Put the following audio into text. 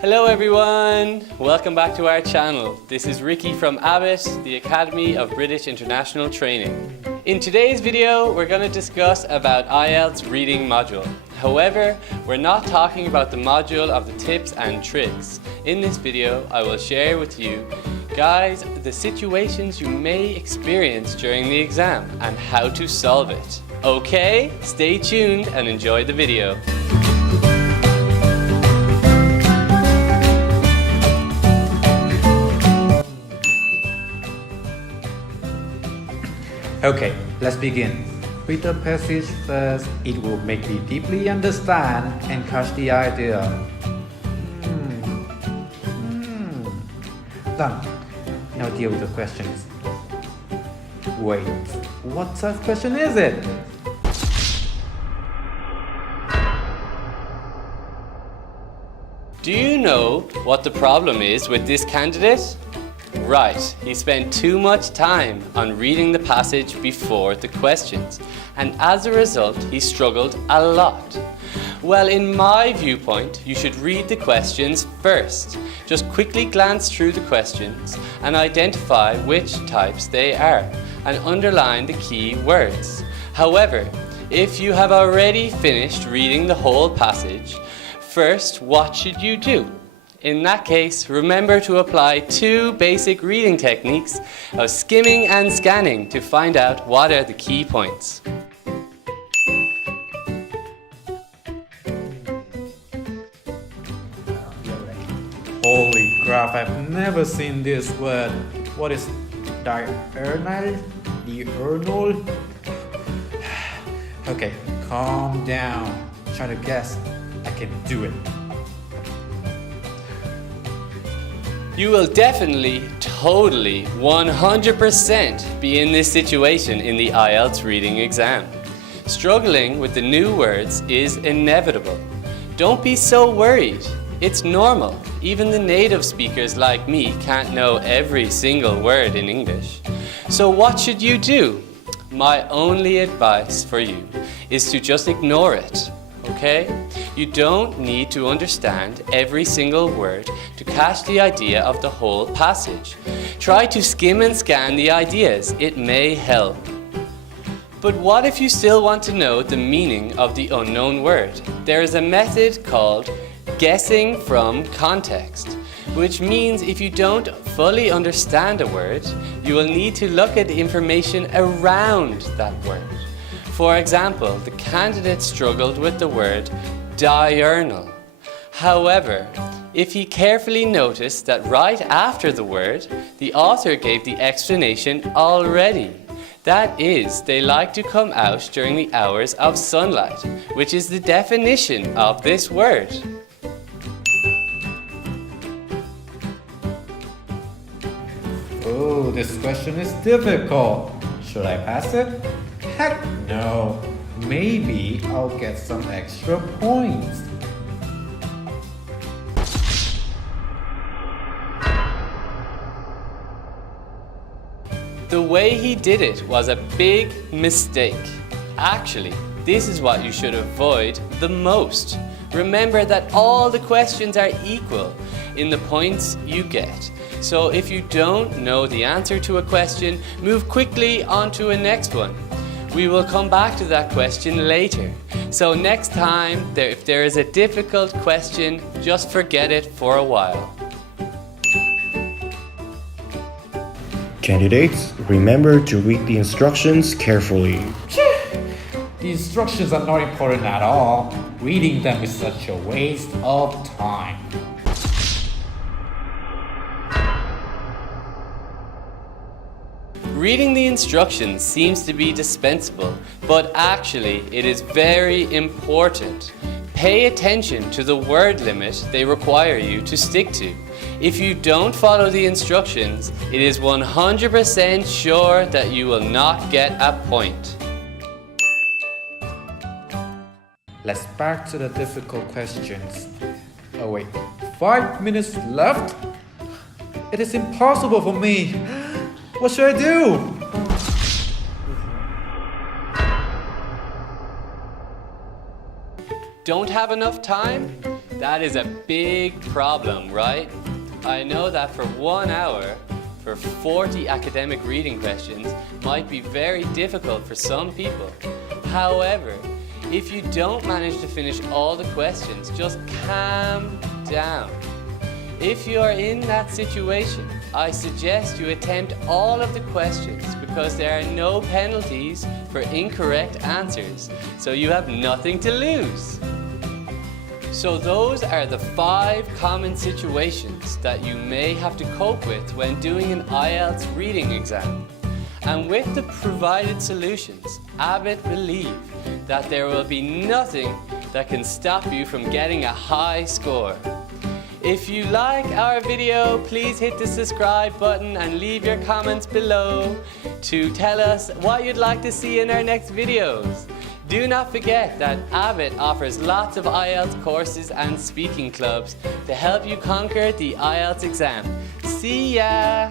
Hello everyone! Welcome back to our channel. This is Ricky from ABIT, the Academy of British International Training. In today's video, we're going to discuss about IELTS reading module. However, we're not talking about the module of the tips and tricks. In this video, I will share with you guys the situations you may experience during the exam and how to solve it. Okay, stay tuned and enjoy the video. Okay, let's begin. Read the passage first. It will make me deeply understand and catch the idea. Done. Now deal with the questions. Wait, what type of question is it? Do you know what the problem is with this candidate? Right, he spent too much time on reading the passage before the questions, and as a result, he struggled a lot. Well, in my viewpoint, you should read the questions first. Just quickly glance through the questions and identify which types they are, and underline the key words. However, if you have already finished reading the whole passage, first, what should you do? In that case, remember to apply two basic reading techniques of skimming and scanning to find out what are the key points. Holy crap, I've never seen this word. What is diurnal? Diurnal? Okay, calm down. Try to guess. I can do it. You will definitely, totally, 100% be in this situation in the IELTS reading exam. Struggling with the new words is inevitable. Don't be so worried. It's normal. Even the native speakers like me can't know every single word in English. So what should you do? My only advice for you is to just ignore it. Okay? You don't need to understand every single word to catch the idea of the whole passage. Try to skim and scan the ideas. It may help. But what if you still want to know the meaning of the unknown word? There is a method called guessing from context, which means if you don't fully understand a word, you will need to look at the information around that word. For example, the candidate struggled with the word diurnal. However, if he carefully noticed that right after the word, the author gave the explanation already. That is, they like to come out during the hours of sunlight, which is the definition of this word. Oh, this question is difficult. Should I pass it? Heck no. Maybe I'll get some extra points. The way he did it was a big mistake. Actually, this is what you should avoid the most. Remember that all the questions are equal in the points you get. So if you don't know the answer to a question, move quickly on to a next one. We will come back to that question later. So next time, if there is a difficult question, just forget it for a while. Candidates, remember to read the instructions carefully. The instructions are not important at all. Reading them is such a waste of time. Reading the instructions seems to be dispensable, but actually it is very important. Pay attention to the word limit they require you to stick to. If you don't follow the instructions, it is 100% sure that you will not get a point. Let's back to the difficult questions. Oh wait, 5 minutes left? It is impossible for me. What should I do? Don't have enough time? That is a big problem, right? I know that for 1 hour, for 40 academic reading questions, might be very difficult for some people. However, if you don't manage to finish all the questions, just calm down. If you are in that situation, I suggest you attempt all of the questions because there are no penalties for incorrect answers, so you have nothing to lose. So those are the 5 common situations that you may have to cope with when doing an IELTS reading exam. And with the provided solutions, ABIT believe that there will be nothing that can stop you from getting a high score. If you like our video, please hit the subscribe button and leave your comments below to tell us what you'd like to see in our next videos. Do not forget that ABIT offers lots of IELTS courses and speaking clubs to help you conquer the IELTS exam. See ya!